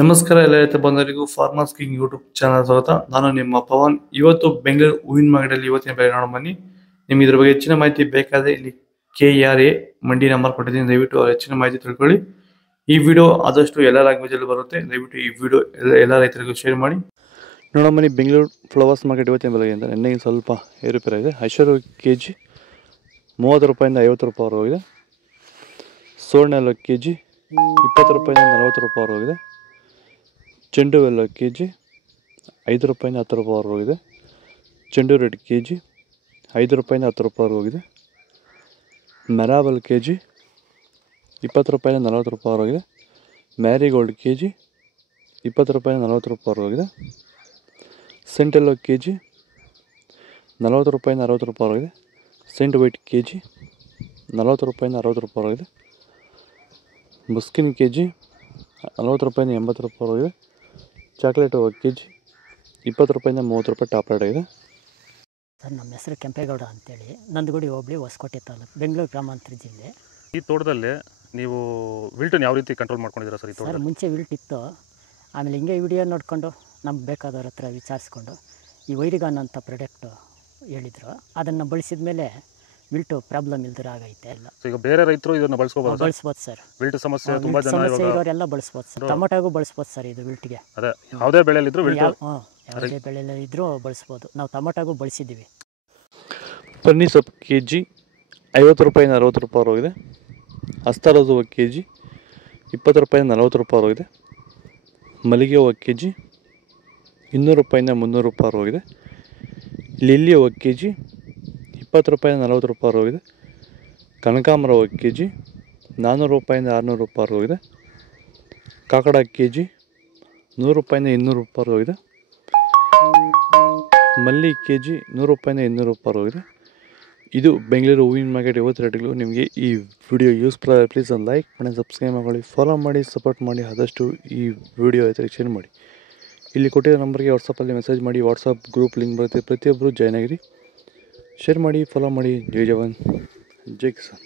ನಮಸ್ಕಾರ ಎಲ್ಲ ರೈತ ಬಂಧುಗಳಿಗೂ ಫಾರ್ಮರ್ಸ್ ಕಿಂಗ್ ಯೂಟ್ಯೂಬ್ ಚಾನಲ್ ಸ್ವಾಗತ. ನಾನು ನಿಮ್ಮ ಪವನ್. ಇವತ್ತು ಬೆಂಗಳೂರು ಹೂವಿನ ಮಾರ್ಕೆಟಲ್ಲಿ ಇವತ್ತಿನ ಬೆಲೆ ನೋಡೋಣ ಬನ್ನಿ. ನಿಮ್ಗೆ ಇದ್ರ ಬಗ್ಗೆ ಹೆಚ್ಚಿನ ಮಾಹಿತಿ ಬೇಕಾದರೆ ಇಲ್ಲಿ KRA ಮಂಡಿ ನಂಬರ್ ಕೊಟ್ಟಿದ್ದೀನಿ, ದಯವಿಟ್ಟು ಹೆಚ್ಚಿನ ಮಾಹಿತಿ ತಿಳ್ಕೊಳ್ಳಿ. ಈ ವಿಡಿಯೋ ಆದಷ್ಟು ಎಲ್ಲ ಲ್ಯಾಂಗ್ವೇಜ್ ಅಲ್ಲಿ ಬರುತ್ತೆ, ದಯವಿಟ್ಟು ಈ ವಿಡಿಯೋ ಎಲ್ಲ ರೈತರಿಗೂ ಶೇರ್ ಮಾಡಿ. ನೋಡೋಣ ಬನ್ನಿ, ಬೆಂಗಳೂರು ಫ್ಲವರ್ಸ್ ಮಾರ್ಕೆಟ್ ಇವತ್ತಿನ ಬೆಲೆಗೆ ಅಂತ ನಿನ್ನೆ ಸ್ವಲ್ಪ ಏರುಪೇರಾಗಿದೆ. ಐಶ್ವರ್ಯ KG 30 ರೂಪಾಯಿಂದ 50 ರೂಪಾಯಿ ಹೋಗಿದೆ. ಸೋರ್ಣ ಎಲ್ಲ KG 20 ರೂಪಾಯಿಂದ 40 ರೂಪಾಯಿ ಹೋಗಿದೆ. ಚೆಂಡು ಎಲ್ಲ KG 5 ರೂಪಾಯಿಂದ 10 ರೂಪಾಯಿ ಹೋಗಿದೆ. ಚೆಂಡು ರೆಡ್ KG 5 ರೂಪಾಯಿಂದ 10 ರೂಪಾಯಿ ಹೋಗಿದೆ. ಮೆರಾಬಲ್ KG 20 ರೂಪಾಯಿಂದ 40 ರೂಪಾಯಿ ಹೋಗಿದೆ. ಮ್ಯಾರಿಗೋಲ್ಡ್ KG 20 ರೂಪಾಯಿಂದ 40 ರೂಪಾಯಿ ಹೋಗಿದೆ. ಸೆಂಟೆಲ್ಲೋ KG 40 ರೂಪಾಯಿಂದ 60 ರೂಪಾಯಿ ಹೋಗಿದೆ. ಸೆಂಟ್ ವೈಟ್ KG 40 ರೂಪಾಯಿಂದ 60 ರೂಪಾಯಿ ಹೋಗಿದೆ. ಮುಸ್ಕಿನ್ KG 40 ರೂಪಾಯಿಂದ 80 ರೂಪಾಯಿ ಹೋಗಿದೆ. ಚಾಕ್ಲೇಟು KG 20 ರೂಪಾಯಿಂದ 30 ರೂಪಾಯಿ ಟಾಪ್ ರೇಟ್ ಆಗಿದೆ. ಸರ್, ನಮ್ಮ ಹೆಸರು ಕೆಂಪೇಗೌಡ ಅಂತೇಳಿ, ನಂದಗುಡಿ ಹೋಬಳಿ ಹೊಸಕೋಟೆ ತಾಲೂಕು, ಬೆಂಗಳೂರು ಗ್ರಾಮಾಂತರ ಜಿಲ್ಲೆ. ಈ ತೋಟದಲ್ಲಿ ನೀವು ವಿಲ್ಟನ್ನು ಯಾವ ರೀತಿ ಕಂಟ್ರೋಲ್ ಮಾಡ್ಕೊಂಡಿದ್ದೀರಾ ಸರ್? ಈ ತೋಟ ಮುಂಚೆ ವಿಲ್ಟ್ ಇತ್ತು, ಆಮೇಲೆ ಹಿಂಗೆ ವಿಡಿಯೋ ನೋಡಿಕೊಂಡು ನಮ್ಗೆ ಬೇಕಾದವ್ರ ಹತ್ರ ವಿಚಾರಿಸ್ಕೊಂಡು ಈ ವೈರಿಗಾನ್ ಅಂತ ಪ್ರಾಡಕ್ಟು ಹೇಳಿದರು, ಅದನ್ನು ಬಳಸಿದ ಮೇಲೆ ವಿಲ್ಟು ಪ್ರಾಬ್ಲಮ್ ಇಲ್ದಿರ ಆಗೈತೆ. ಎಲ್ಲ ಈಗ ಬೇರೆ ರೈತರು ಇದನ್ನು ಬಳಸ್ಬೋದು ಸರ್. ವಿಲ್ಟ್ ಸಮಸ್ಯೆ ತುಂಬ ಜನ ಇರೋರೆಲ್ಲ ಬಳಸ್ಬೋದು ಸರ್. ಟೊಮೊಟೊಗೂ ಬಳಸ್ಬೋದು ಸರ್ ಇದು ವಿಲ್ಟ್ಗೆ. ಅದೇ ಯಾವುದೇ ಬೆಳೆಯಲ್ಲಿದ್ದರೂ ಯಾವುದೇ ಬೆಳೆಯಲ್ಲಿ ಇದ್ದರೂ ಬಳಸ್ಬೋದು. ನಾವು ಟೊಮೊಟೊಗೂ ಬಳಸಿದ್ದೀವಿ. ಪನ್ನಿ ಸೊಪ್ಪು KG 50 ರೂಪಾಯಿಂದ 60 ರೂಪಾಯಿ ಹೋಗಿದೆ. ಅಸ್ತಾರೋಸ್ ಹೂವು KG 20 ರೂಪಾಯಿಂದ 40 ರೂಪಾಯಿ ಹೋಗಿದೆ. ಮಲ್ಲಿಗೆ ಹೂವು KG 200 ರೂಪಾಯಿಂದ 300 ರೂಪಾಯಿ ಹೋಗಿದೆ. ಲಿಲ್ಲಿ ಹೂವು KG 20 ರೂಪಾಯಿಂದ 40 ರೂಪಾಯಿ ಹೋಗಿದೆ. ಕನಕಾಂಬರ ಹೂವು KG 400 ರೂಪಾಯಿಂದ 600 ರೂಪಾಯಿ ಹೋಗಿದೆ. ಕಾಕಡ KG 100 ರೂಪಾಯಿಂದ 200 ರೂಪಾಯಿ ಹೋಗಿದೆ. ಮಲ್ಲಿ KG 100 ರೂಪಾಯಿಂದ 200 ರೂಪಾಯಿ ಹೋಗಿದೆ. ಇದು ಬೆಂಗಳೂರು ಹೂವಿನ ಮಾರ್ಕೆಟ್ ಇವತ್ತು ರೇಟ್ಗಳು. ನಿಮಗೆ ಈ ವಿಡಿಯೋ ಯೂಸ್ಫುಲ್ ಆದರೆ ಪ್ಲೀಸ್ ಒಂದು ಲೈಕ್ ಮಾಡಿ, ಸಬ್ಸ್ಕ್ರೈಬ್ ಮಾಡಿ, ಫಾಲೋ ಮಾಡಿ, ಸಪೋರ್ಟ್ ಮಾಡಿ. ಆದಷ್ಟು ಈ ವಿಡಿಯೋ ಆಯ್ತು ಶೇರ್ ಮಾಡಿ. ಇಲ್ಲಿ ಕೊಟ್ಟಿರೋ ನಂಬರ್ಗೆ ವಾಟ್ಸಪ್ಪಲ್ಲಿ ಮೆಸೇಜ್ ಮಾಡಿ. ವಾಟ್ಸಪ್ ಗ್ರೂಪ್ ಲಿಂಕ್ ಬರುತ್ತೆ, ಪ್ರತಿಯೊಬ್ಬರು ಜಾಯ್ನ್ ಆಗಿರಿ, ಶೇರ್ ಮಾಡಿ, ಫಾಲೋ ಮಾಡಿ. ಜೈ ಜವಾನ್, ಜೈ ಕಿಸಾನ್.